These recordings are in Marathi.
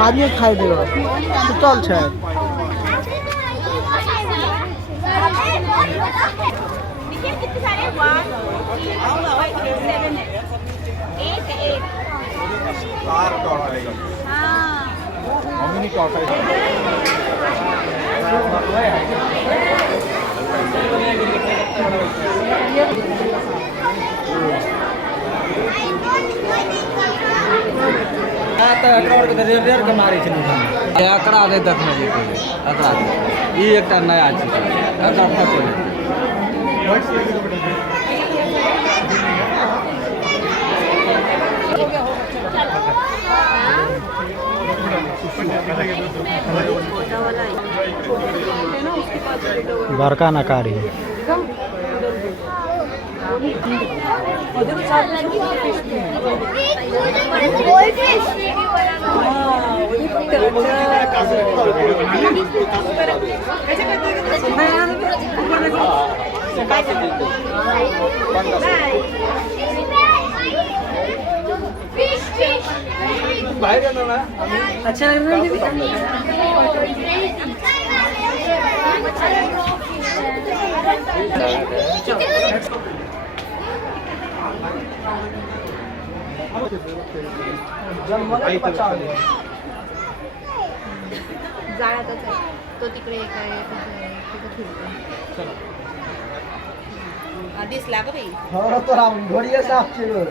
आदमी खाई दे चल छै अकड़ा दे देखने अकड़ा ये एक नया चीज बड़का नकारी अच्छा लग रहा जाळ्यातच आहे तो तिकडे एक आहे तिथे फिरतो दिसला का बाई हो तो राम घोड़िया साफ छिलो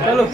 चलो